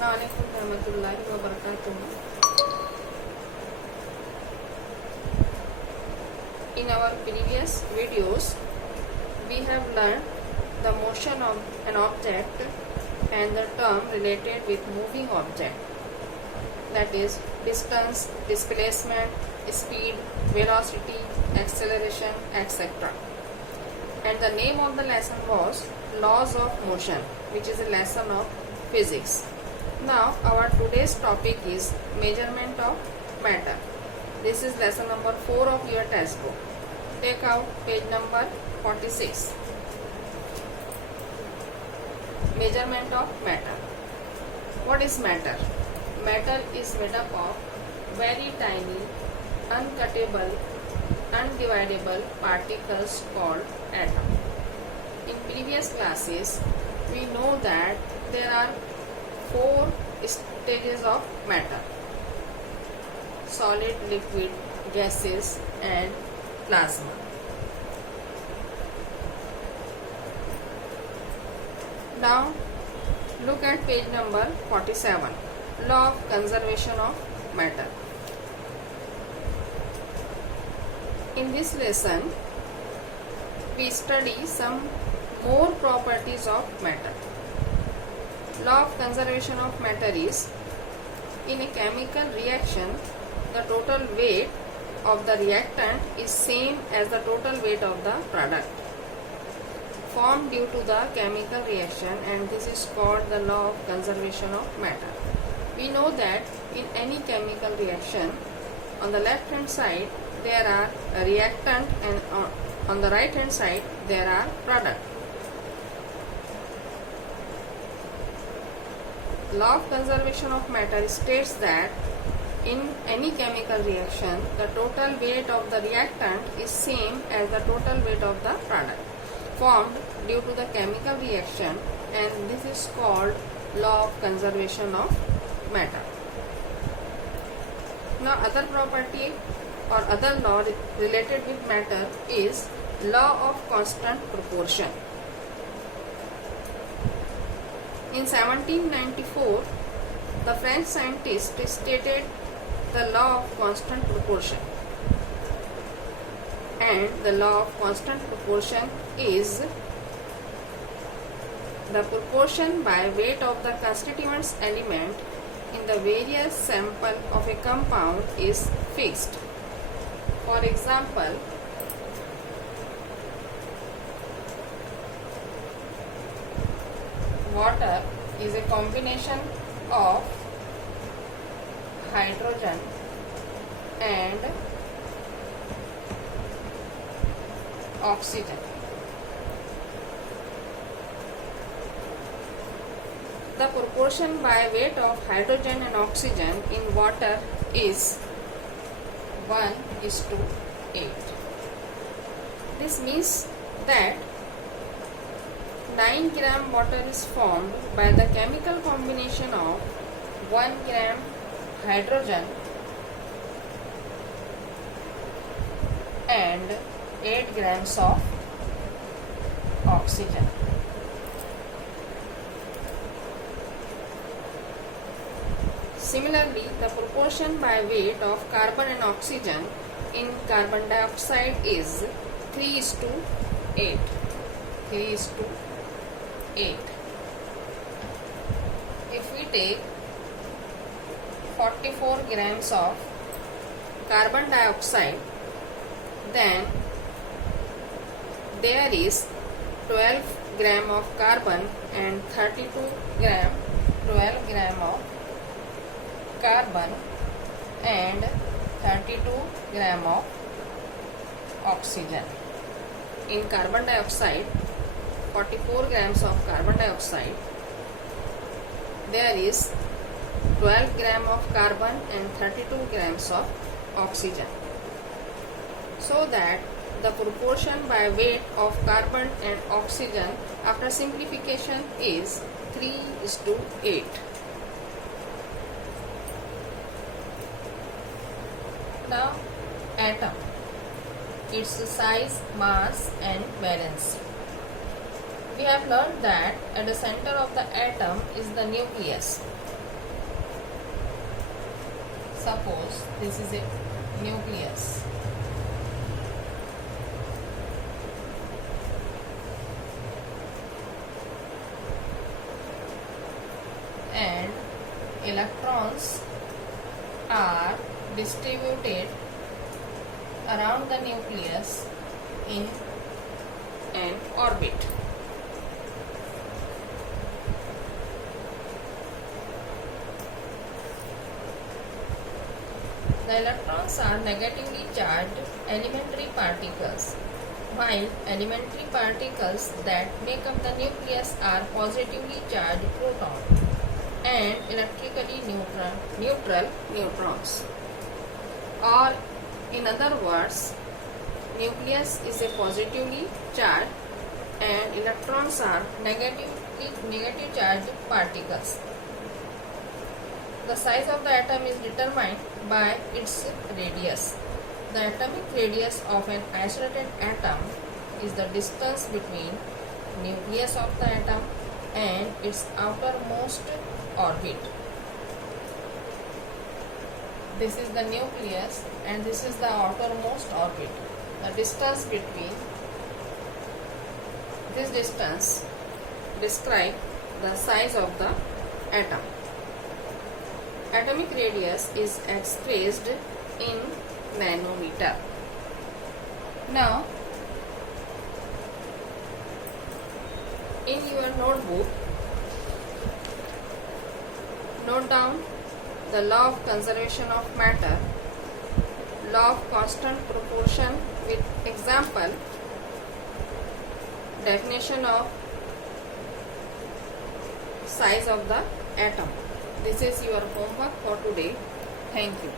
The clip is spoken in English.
अस्सलामुअलैकुम रहमतुल्लाहि व बरकातुहू. In our previous videos, we have learned the motion of an object and the term related with moving object, that is distance, displacement, speed, velocity, acceleration, etc. And the name of the lesson was Laws of Motion, which is a lesson of physics. Now our today's topic is measurement of matter. This is lesson number 4 of your textbook. Take out page number 46. Measurement of matter. What is matter? Matter is made up of very tiny, uncuttable, undividable particles called atom. In previous classes, we know that there are 4 stages of matter: solid, liquid, gases and plasma. Now look at page number 47, Law of Conservation of Matter. In this lesson, we study some more properties of matter. Law of conservation of matter is, in a chemical reaction, the total weight of the reactant is same as the total weight of the product formed due to the chemical reaction, and this is called the law of conservation of matter. We know that in any chemical reaction, on the left hand side there are a reactant and on the right hand side there are product. Law of conservation of matter states that in any chemical reaction, the total weight of the reactant is same as the total weight of the product formed due to the chemical reaction, and this is called law of conservation of matter. Now other property or other law related with matter is law of constant proportion. In 1794, the French scientist stated the law of constant proportion, and the law of constant proportion is the proportion by weight of the constituent element in the various sample of a compound is fixed. For example, water is a combination of hydrogen and oxygen. The proportion by weight of hydrogen and oxygen in water is 1:8. This means that 9 gram water is formed by the chemical combination of 1 gram hydrogen and 8 grams of oxygen. Similarly, the proportion by weight of carbon and oxygen in carbon dioxide is 3:8. 3:8. If we take 44 grams of carbon dioxide, then there is 12 gram of carbon and 12 gram of carbon and 32 gram of oxygen. In carbon dioxide, 44 grams of carbon dioxide, there is 12 gram of carbon and 32 grams of oxygen. So that the proportion by weight of carbon and oxygen after simplification is 3:8. Now atom, its size, mass and valency. We have learned that at the center of the atom is the nucleus, Suppose this is a nucleus. And electrons are distributed around the nucleus in an orbit. The electrons are negatively charged elementary particles, while elementary particles that make up the nucleus are positively charged protons and electrically neutral neutrons. Or in other words, nucleus is a positively charged and electrons are negative charged particles. The size of the atom is determined by its radius. The atomic radius of an isolated atom is the distance between nucleus of the atom and its outermost orbit. This is the nucleus and this is the outermost orbit. The distance between this distance describes the size of the atom. Atomic radius is expressed in nanometer. Now, in your notebook, note down the law of conservation of matter, law of constant proportion with example, definition of size of the atom. This is your homework for today. Thank you.